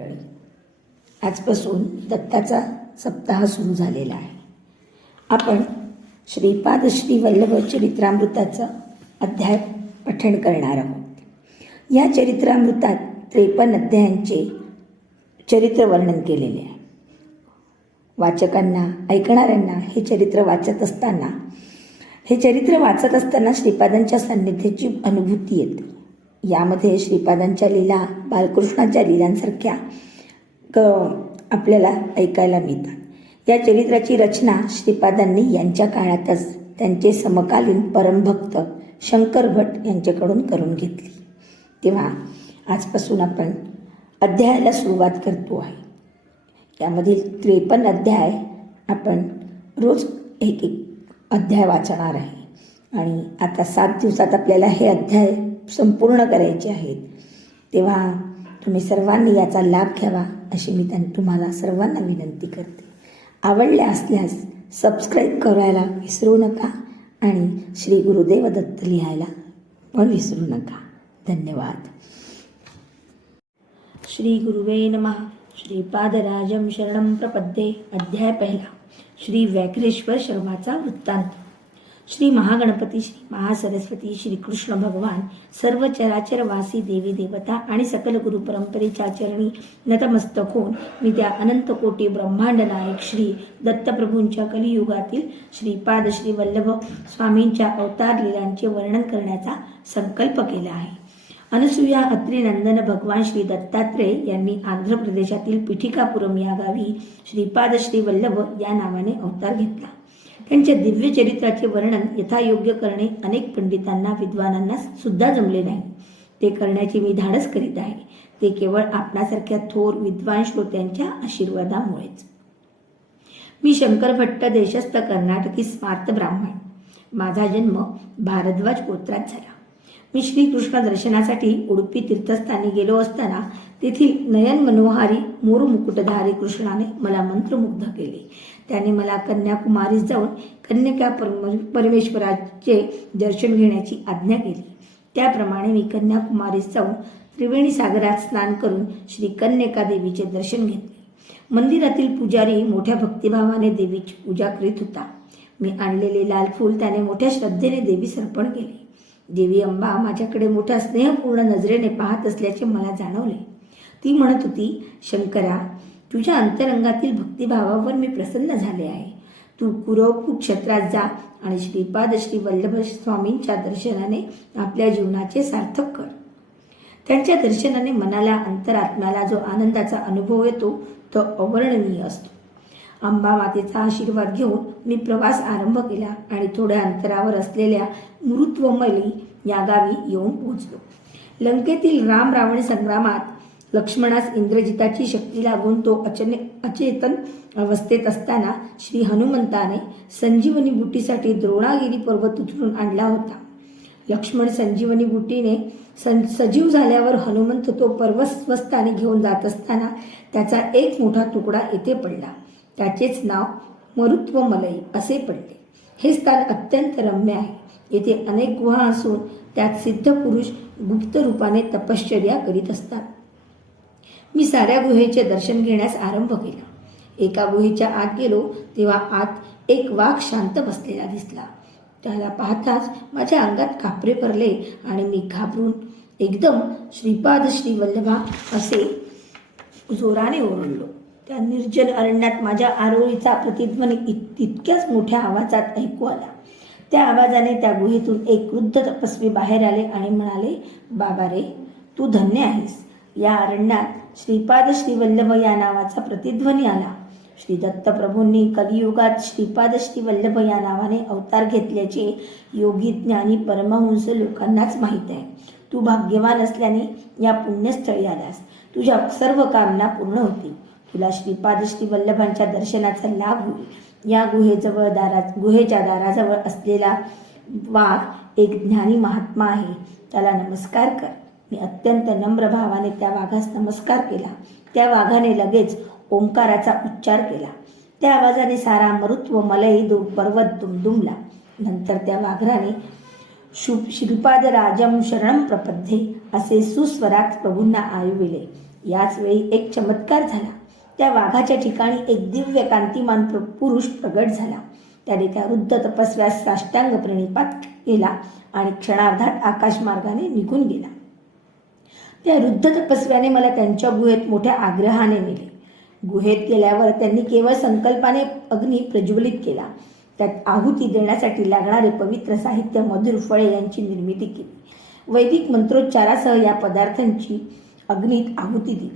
मंडळी आजपासून दत्ताचा सप्ताह सुरू झालेला आहे. आपण श्रीपाद श्री वल्लभ चरित्रामृताचं अध्याय पठण करणार आहोत. या चरित्रामृतात त्रेपन्न अध्यायांचे चरित्र वर्णन केलेले आहे. वाचकांना ऐकणाऱ्यांना हे चरित्र वाचत असताना हे चरित्र वाचत असताना श्रीपादांच्या सान्निध्याची अनुभूती येते. यामध्ये श्रीपादांच्या लीला बालकृष्णाच्या लीलांसारख्या क आपल्याला ऐकायला मिळतात. या चरित्राची रचना श्रीपादांनी यांच्या काळातच त्यांचे समकालीन परमभक्त शंकर भट यांच्याकडून करून घेतली. तेव्हा आजपासून आपण अध्यायाला सुरुवात करतो आहे. यामधील त्रेपन्न अध्याय आपण रोज एक एक अध्याय वाचणार आहे. आणि आता सात दिवसात आपल्याला हे अध्याय संपूर्ण करायचे आहेत. तेव्हा तुम्ही सर्वांनी याचा लाभ घ्यावा अशी मी त्यां तुम्हाला सर्वांना विनंती करते. आवडल्या असल्यास सबस्क्राईब करायला विसरू नका आणि श्री गुरुदेव दत्त लिहायला पण विसरू नका. धन्यवाद. श्री गुरुवे नमः. श्रीपादराजम शरणं प्रपद्ये. अध्याय पहिला. श्री व्याघ्रेश्वर शर्माचा वृत्तांत. श्री महागणपती श्री महासरस्वती श्री कृष्ण भगवान सर्व चराचर वासी देवी देवता आणि सकल गुरु परंपरेच्या चरणी नतमस्तक होऊन मी त्या अनंत कोटी ब्रह्मांड नायक श्री दत्तप्रभूंच्या कलियुगातील श्रीपाद श्री वल्लभ स्वामींच्या अवतार लीलांचे वर्णन करण्याचा संकल्प केला आहे. अनसुया अत्री नंदन भगवान श्री दत्तात्रेय यांनी आंध्र प्रदेशातील पिठिकापुरम या गावी श्रीपाद श्री वल्लभ या नावाने अवतार घेतला. त्यांच्या दिव्य चरित्राचे वर्णन यथायोग्य करणे अनेक पंडितांना विद्वानांना सुद्धा जमले नाही. ते करण्याची मी धाडस करीत आहे. ते केवळ आपणासारख्या थोर विद्वान श्रोत्यांच्या आशीर्वादामुळेच. मी शंकर भट्ट देशस्थ कर्नाटकी स्मार्त ब्राह्मण. माझा जन्म भारद्वाज गोत्रात झाला. मी श्रीकृष्ण दर्शनासाठी उडुपी तीर्थस्थानी गेलो असताना तेथील नयन मनोहारी मोर मुकुटधारी कृष्णाने मला मंत्रमुग्ध केले. त्याने मला कन्याकुमारीस जाऊन कन्यका परम परमेश्वराचे दर्शन घेण्याची आज्ञा केली. त्याप्रमाणे मी कन्याकुमारीस जाऊन त्रिवेणी सागरात स्नान करून श्री कन्यका देवीचे दर्शन घेतले. मंदिरातील पुजारी मोठ्या भक्तिभावाने देवीची पूजा करीत होता. मी आणलेले लाल फूल त्याने मोठ्या श्रद्धेने देवीस अर्पण केले. देवी अंबा माझ्याकडे मोठ्या स्नेहपूर्ण नजरेने पाहत असल्याचे मला जाणवले. ती म्हणत होती शंकरा तुझ्या अंतरंगातील भक्तिभावावर मी प्रसन्न झाले आहे. तू कुरवकू क्षेत्रात जा आणि श्रीपाद श्री वल्लभ स्वामींच्या दर्शनाने आपल्या जीवनाचे सार्थक कर. त्यांच्या दर्शनाने मनाला अंतरात्म्याला जो आनंदाचा अनुभव येतो तो अवर्णनीय असतो. अंबा मातेचा आशीर्वाद घेऊन मी प्रवास आरंभ केला आणि थोड्या अंतरावर असलेल्या मृत्वमली या गावी येऊन पोहोचलो. लंकेतील राम रावण संग्रामात लक्ष्मणास इंद्रजिताची शक्ती लागून तो अचने अचेतन अवस्थेत असताना श्री हनुमंताने संजीवनी बुटीसाठी द्रोणागिरी पर्वत उतरून आणला होता. लक्ष्मण संजीवनी बुटीने सं सजीव झाल्यावर हनुमंत तो पर्वस्वस्थाने घेऊन जात असताना त्याचा एक मोठा तुकडा येथे पडला. त्याचेच नाव मरुत्व मलई असे पडले. हे स्थान अत्यंत रम्य आहे. येथे अनेक गुहा असून त्यात सिद्ध पुरुष गुप्त रूपाने तपश्चर्या करीत असतात. मी साऱ्या गुहेचे दर्शन घेण्यास आरंभ केला. एका गुहेच्या आत गेलो तेव्हा आत एक वाघ शांत बसलेला दिसला. त्याला पाहताच माझ्या अंगात कापरे पडले आणि मी घाबरून एकदम श्रीपाद श्री वल्लभा असे जोराने ओरडलो. त्या निर्जन अरण्यात माझ्या आरोळीचा प्रतिध्वनी इत तितक्याच मोठ्या आवाजात ऐकू आला. त्या आवाजाने त्या गुहेतून एक वृद्ध तपस्वी बाहेर आले आणि म्हणाले बाबा रे तू धन्य आहेस. या अरण्यात श्रीपाद श्रीवल्लभ या नावाचा प्रतिध्वनी आला. श्री दत्तप्रभूंनी कलियुगात श्रीपाद श्रीवल्लभ या नावाने अवतार घेतल्याचे योगी ज्ञानी परमहंस लोकांनाच माहीत आहे. तू भाग्यवान असल्याने या पुण्यस्थळी आलास. तुझ्या सर्व कामना पूर्ण होतील तुला श्रीपाद श्रीवल्लभांच्या दर्शनाचा लाभ होईल. या गुहेजवळ दारा गुहेच्या दाराजवळ असलेला वाघ एक ज्ञानी महात्मा आहे. त्याला नमस्कार कर. मी अत्यंत नम्र भावाने त्या वाघास नमस्कार केला. त्या वाघाने लगेच ओंकाराचा उच्चार केला. त्या आवाजाने सारा मरुत्व मलई दो पर्वत दुमदुमला. नंतर त्या वाघराने शु श्रीपाद राजम शरणम प्रपद्धे असे सुस्वरात प्रभूंना आयुविले. याच वेळी एक चमत्कार झाला. त्या वाघाच्या ठिकाणी एक दिव्य कांतिमान प्र- पुरुष प्रगट झाला. त्याने त्या वृद्ध तपस्व्यास साष्टांग प्रणिपात केला आणि क्षणार्धात आकाशमार्गाने निघून गेला. त्या वृद्ध तपस्व्याने मला त्यांच्या गुहेत मोठ्या आग्रहाने नेले. गुहेत गेल्यावर त्यांनी केवळ संकल्पाने अग्नी प्रज्वलित केला. त्यात आहुती देण्यासाठी लागणारे पवित्र साहित्य मधुर फळे यांची निर्मिती केली. वैदिक मंत्रोच्चारासह या पदार्थांची अग्नीत आहुती दिली.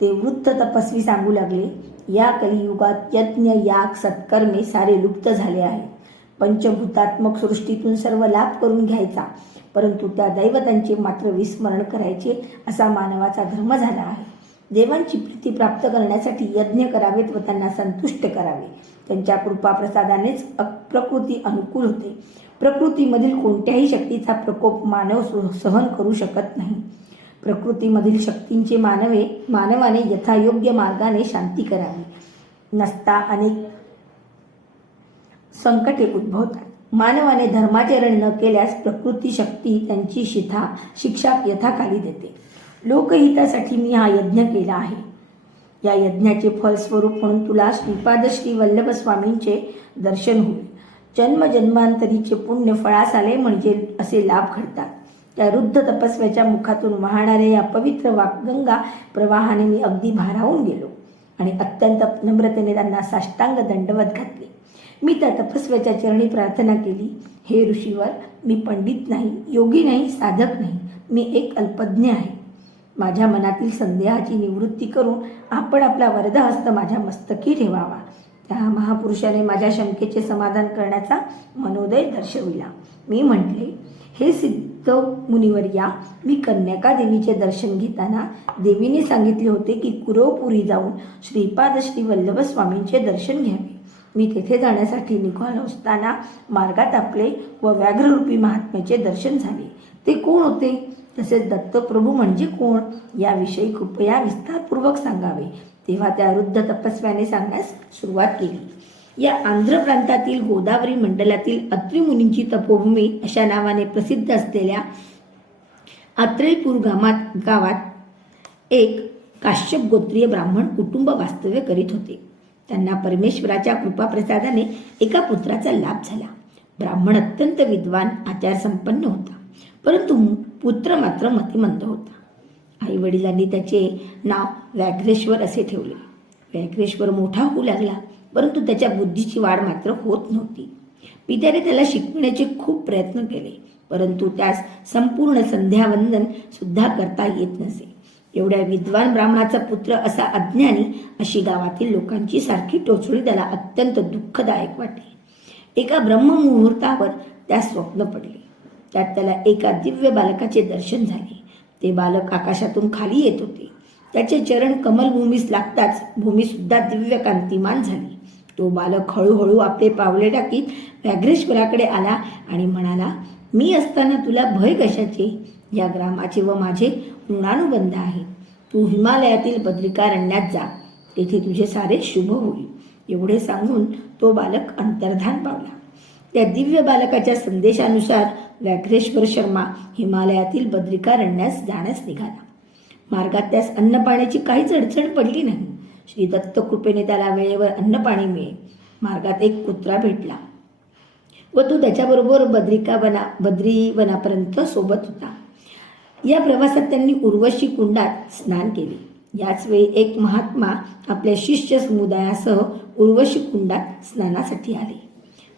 ते वृत्त तपस्वी सांगू लागले या कलियुगात यज्ञ याग सत्कर्मे सारे लुप्त झाले आहे पंचभूतात्मक सृष्टीतून सर्व लाभ करून घ्यायचा. परंतु त्या दैवतांचे मात्र विस्मरण करायचे असा मानवाचा धर्म झाला आहे. देवांची प्रीती प्राप्त करण्यासाठी यज्ञ करावेत व त्यांना संतुष्ट करावे. त्यांच्या कृपाप्रसादानेच अ- प्रकृती अनुकूल होते. प्रकृतीमधील कोणत्याही शक्तीचा प्रकोप मानव सहन करू शकत नाही. प्रकृतीमधील शक्तींचे मानवे मानवाने यथायोग्य मार्गाने शांती करावी. नसता अनेक संकटे उद्भवतात. मानवाने धर्माचरण न केल्यास प्रकृती शक्ती त्यांची शिथा शिक्षा यथाकाली देते. लोकहितासाठी मी हा यज्ञ केला आहे. या यज्ञाचे फलस्वरूप म्हणून तुला श्रीपाद श्री वल्लभ स्वामींचे दर्शन होईल. जन्मजन्मांतरीचे पुण्य फळास आले म्हणजे असे लाभ घडतात. त्या वृद्ध तपस्व्याच्या मुखातून वाहणाऱ्या या पवित्र वाकगंगा प्रवाहाने मी अगदी भारावून गेलो आणि अत्यंत नम्रतेने त्यांना साष्टांग दंडवत घातले. मी त्या तपस्व्याच्या चरणी प्रार्थना केली हे ऋषीवर मी पंडित नाही योगी नाही साधक नाही मी एक अल्पज्ञ आहे. माझ्या मनातील संदेहाची निवृत्ती करून आपण आपला वरदहस्त माझ्या मस्तकी ठेवावा. त्या महापुरुषाने माझ्या शंकेचे समाधान करण्याचा मनोदय दर्शविला. मी म्हटले हे सिद्ध मुनिवर्या मी कन्याका देवीचे दर्शन घेताना देवीने सांगितले होते की कुरवपुरी जाऊन श्रीपाद श्री वल्लभ स्वामींचे दर्शन घ्यावे. मी तेथे जाण्यासाठी निघालो असताना मार्गात आपले व व्याघ्ररूपी महात्म्याचे दर्शन झाले. ते कोण होते? तसेच दत्तप्रभू म्हणजे कोण? याविषयी कृपया विस्तारपूर्वक सांगावे. तेव्हा त्या वृद्ध तपस्व्याने सांगण्यास सुरुवात केली. या आंध्र प्रांतातील गोदावरी मंडलातील अत्रिमुनींची तपोभूमी अशा नावाने प्रसिद्ध असलेल्या आत्रेयपूर गावात गावात एक काश्यप गोत्रीय ब्राह्मण कुटुंब वास्तव्य करीत होते. त्यांना परमेश्वराच्या कृपाप्रसादाने एका पुत्राचा लाभ झाला. ब्राह्मण अत्यंत विद्वान आचारसंपन्न होता. परंतु पुत्र मात्र मतिमंद होता. आई वडिलांनी त्याचे नाव व्याघ्रेश्वर असे ठेवले. व्याघ्रेश्वर मोठा होऊ लागला परंतु त्याच्या बुद्धीची वाढ मात्र होत नव्हती. पित्याने त्याला शिकविण्याचे खूप प्रयत्न केले परंतु त्यास संपूर्ण संध्यावंदन सुद्धा करता येत नसे. एवढ्या विद्वान ब्राह्मणाचा पुत्र असा अज्ञानी अशी गावातील लोकांची सारखी टोचळी त्याला अत्यंत दुःखदायक वाटली. एका ब्रह्ममुहूर्तावर त्यास स्वप्न पडले. त्यात त्याला एका दिव्य बालकाचे दर्शन झाले. ते बालक आकाशातून खाली येत होते. त्याचे चरण कमलभूमीस लागताच भूमीसुद्धा दिव्य कांतिमान झाली. तो बालक हळूहळू आपले पावले टाकीत व्याघ्रेश्वराकडे आला आणि म्हणाला मी असताना तुला भय कशाचे? या ग्रामाचे व माझे ऋणानुबंध आहे तू हिमालयातील बद्रिकारण्यात जा. तेथे तुझे सारे शुभ होईल. एवढे सांगून तो बालक अंतर्धान पावला. त्या दिव्य बालकाच्या संदेशानुसार व्याघ्रेश्वर शर्मा हिमालयातील बद्रिकारण्यास जाण्यास निघाला. मार्गात त्यास अन्नपाण्याची काहीच अडचण पडली नाही. श्री दत्त कृपेने त्याला वेळेवर अन्नपाणी मिळे मार्गात एक कुत्रा भेटला व तो त्याच्याबरोबर बद्रिका वना बद्री वनापर्यंत सोबत होता. या प्रवासात त्यांनी उर्वशी कुंडात स्नान केले. याचवेळी एक महात्मा आपल्या शिष्य समुदायासह उर्वशी कुंडात स्नानासाठी आले.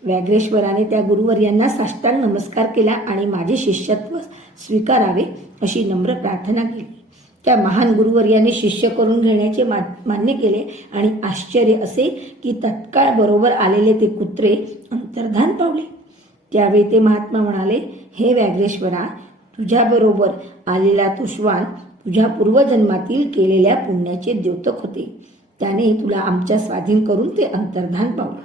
व्याघ्रेश्वराने त्या गुरुवर यांना साष्टांग नमस्कार केला आणि माझे शिष्यत्व स्वीकारावे अशी नम्र प्रार्थना केली. त्या महान गुरुवर याने शिष्य करून घेण्याचे मा मान्य केले आणि आश्चर्य असे की तत्काळ बरोबर आलेले ते कुत्रे अंतर्धान पावले. त्यावेळी ते महात्मा म्हणाले हे व्याघ्रेश्वरा तुझ्याबरोबर आलेला तो श्वान तुझ्या पूर्वजन्मातील केलेल्या पुण्याचे द्योतक होते. त्याने तुला आमच्या स्वाधीन करून ते अंतर्धान पावलं.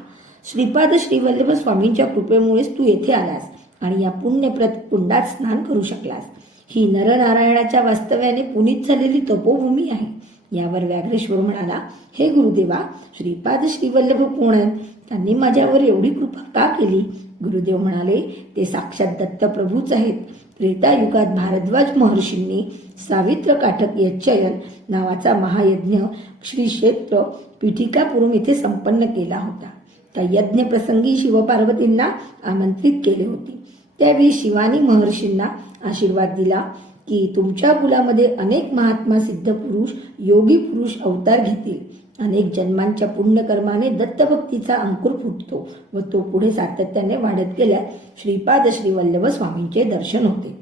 श्रीपाद श्रीवल्लभ स्वामींच्या कृपेमुळेच तू येथे आलास आणि या पुण्यप्रत कुंडात स्नान करू शकलास. ही नरनारायणाच्या वास्तव्याने पुनीत झालेली तपोभूमी आहे. यावर व्याघ्रेश्वर म्हणाला हे गुरुदेवा श्रीपाद श्रीवल्लभ कोण आहेत? त्यांनी माझ्यावर एवढी कृपा का केली? गुरुदेव म्हणाले ते साक्षात दत्तप्रभूच आहेत. त्रेतायुगात भारद्वाज महर्षींनी सावित्र काठक यच्चयन नावाचा महायज्ञ श्री क्षेत्र पीठिकापुरम येथे संपन्न केला होता. त्या यज्ञ प्रसंगी शिवपार्वतींना आमंत्रित केले होते. त्यावेळी शिवानी महर्षींना आशीर्वाद दिला. की तुमच्या कुलामध्ये अनेक महात्मा सिद्ध पुरुष योगी पुरुष अवतार घेतील. अनेक जन्मांच्या पुण्यकर्माने दत्तभक्तीचा अंकुर फुटतो व तो पुढे सातत्याने वाढत गेल्या श्रीपाद श्री वल्लभ स्वामींचे दर्शन होते.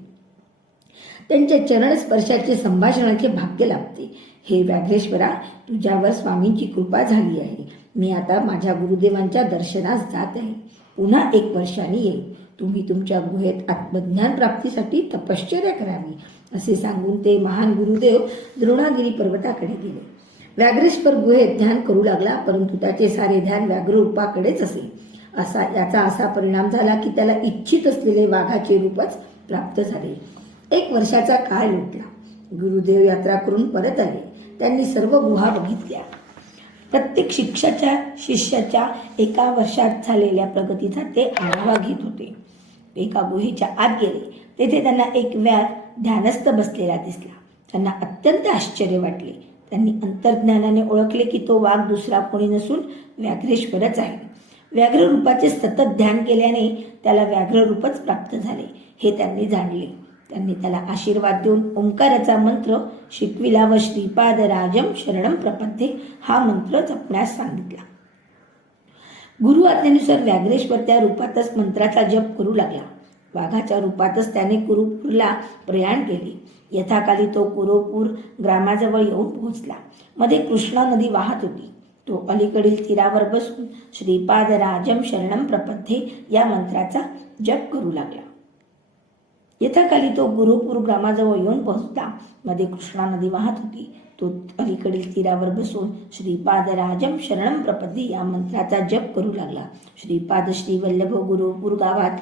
त्यांच्या चरण स्पर्शाचे संभाषणाचे भाग्य लाभते. हे व्याघ्रेश्वरा तुझ्यावर स्वामींची कृपा झाली आहे. मी आता माझ्या गुरुदेवांच्या दर्शनास जात आहे. पुन्हा एक वर्षाने येईल. तुम्ही तुमच्या गुहेत आत्मज्ञान प्राप्तीसाठी तपश्चर्या करावी. असे सांगून ते महान गुरुदेव द्रोणागिरी पर्वताकडे गेले. व्याघ्रेश्वर गुहेत ध्यान करू लागला परंतु त्याचे सारे ध्यान व्याघ्र रूपाकडेच असे. असा याचा असा परिणाम झाला की त्याला इच्छित असलेले वाघाचे रूपच प्राप्त झाले. एक वर्षाचा काळ लोटला. गुरुदेव यात्रा करून परत आले. त्यांनी सर्व गुहा बघितल्या. प्रत्येक शिक्षाच्या शिष्याच्या एका वर्षात झालेल्या प्रगतीचा ते आढावा घेत होते. एका गुहेच्या आत गेले. तेथे त्यांना एक व्याध ध्यानस्थ बसलेला दिसला. त्यांना अत्यंत आश्चर्य वाटले. त्यांनी अंतर्ज्ञानाने ओळखले की तो वाघ दुसरा कोणी नसून व्याघ्रेश्वरच आहे. व्याघ्र रूपाचे सतत ध्यान केल्याने त्याला व्याघ्र रूपच प्राप्त झाले हे त्यांनी जाणले. त्यांनी त्याला आशीर्वाद देऊन ओंकाराचा मंत्र शिकविला व श्रीपाद राजम शरणम प्रपद्ये हा मंत्र जपण्यास सांगितला. गुरु आज्ञेनुसार व्याघ्रेश्वर त्या रूपातच मंत्राचा जप करू लागला. वाघाच्या रूपातच त्याने कुरुपूरला प्रयाण केले. यथाकाली तो कुरुपूर ग्रामाजवळ येऊन पोहोचला. मध्ये कृष्णा नदी वाहत होती. तो अलीकडील तीरावर बसून श्रीपाद राजम शरणम प्रपद्ये या मंत्राचा जप करू लागला. यथाकाली तो गुरुपूर ग्रामाजवळ येऊन पोहोचला. मध्ये कृष्णा नदी वाहत होती. तो अलीकडील तीरावर बसून श्रीपाद राजम शरणम प्रपदी या मंत्राचा जप करू लागला. श्रीपाद श्री वल्लभ गुरुपूर गावात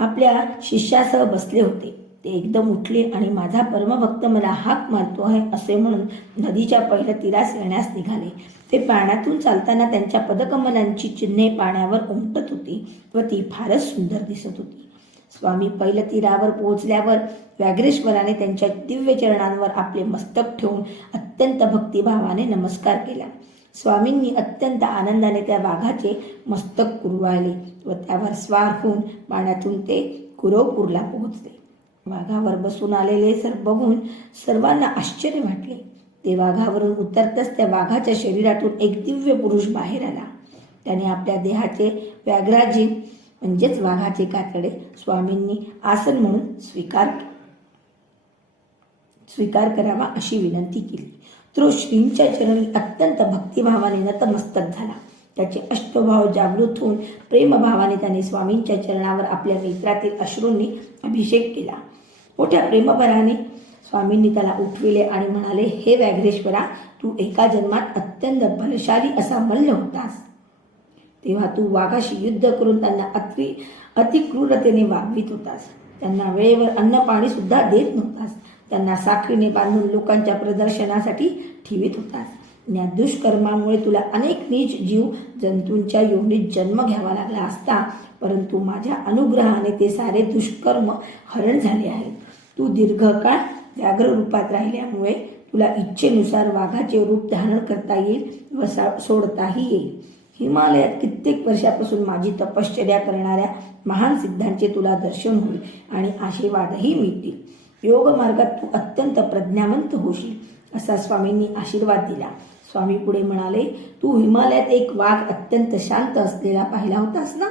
आपल्या शिष्यासह बसले होते. ते एकदम उठले आणि माझा परमभक्त मला हाक मारतो आहे असे म्हणून नदीच्या पहिल्या तीरास येण्यास निघाले. ते पाण्यातून चालताना त्यांच्या पदकमलांची चिन्हे पाण्यावर उमटत होती व ती फारच सुंदर दिसत होती. स्वामी पहिल्या तीरावर पोहोचल्यावर व्याघ्रेश्वराने त्यांच्या दिव्य चरणांवर आपले मस्तक ठेवून अत्यंत भक्तिभावाने नमस्कार केला. स्वामींनी अत्यंत आनंदाने त्या वाघाचे मस्तक कुरवाळले व त्यावर स्वार होऊन पाण्यातून ते कुरवपूरला पोहोचले. वाघावर बसून आलेले सर बघून सर्वांना आश्चर्य वाटले. ते वाघावरून उतरताच त्या वाघाच्या शरीरातून एक दिव्य पुरुष बाहेर आला. त्याने आपल्या देहाचे व्याघ्राजी म्हणजेच वाघाचे कातडे स्वामींनी आसन म्हणून स्वीकार स्वीकार करावा अशी विनंती केली. तो श्रींच्या चरणी अत्यंत भक्तिभावाने नतमस्तक झाला. त्याचे अष्टभाव जागृत होऊन प्रेमभावाने त्याने स्वामींच्या चरणावर आपल्या नेत्रातील अश्रूंनी अभिषेक केला. मोठ्या प्रेमभराने स्वामींनी त्याला उठविले आणि म्हणाले हे व्याघ्रेश्वरा तू एका जन्मात अत्यंत बलशाली असा मल्ल होतास. तेव्हा तू वाघाशी युद्ध करून त्यांना अति अतिक्रूरतेने वागवित होतास. त्यांना वेळेवर अन्न पाणी सुद्धा देत नव्हतास. त्यांना साखळीने बांधून लोकांच्या प्रदर्शनासाठी ठेवीत होतास या दुष्कर्मामुळे तुला अनेक नीच जीव जंतूंच्या योनीत जन्म घ्यावा लागला असता परंतु माझ्या अनुग्रहाने ते सारे दुष्कर्म हरण झाले आहेत. तू दीर्घकाळ व्याघ्र रूपात राहिल्यामुळे तुला इच्छेनुसार वाघाचे रूप धारण करता येईल व सा सोडताही येईल. हिमालयात कित्येक वर्षापासून माझी तपश्चर्या करणाऱ्या महान सिद्धांचे तुला दर्शन होईल आणि आशीर्वादही मिळतील. योग मार्गात तू अत्यंत प्रज्ञावंत होशील असा स्वामींनी आशीर्वाद दिला. स्वामी पुढे म्हणाले तू हिमालयात एक वाघ अत्यंत शांत असलेला पाहिला होतास ना?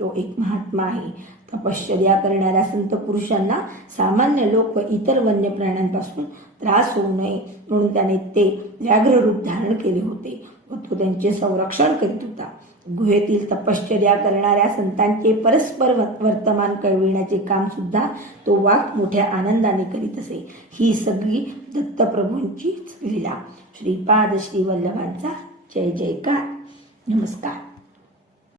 तो एक महात्मा आहे. तपश्चर्या करणाऱ्या संत पुरुषांना सामान्य लोक व इतर वन्य प्राण्यांपासून त्रास होऊ नये म्हणून त्याने ते व्याघ्र रूप धारण केले होते. व तो त्यांचे संरक्षण करीत होता. गुहेतील तपश्चर्या करणाऱ्या संतांचे परस्पर वर्तमान कळविण्याचे काम सुद्धा तो वाघ मोठ्या आनंदाने करीत असे. ही सगळी दत्तप्रभूंचीच लीला. श्रीपाद श्रीवल्लभांचा जय जयकार. नमस्कार.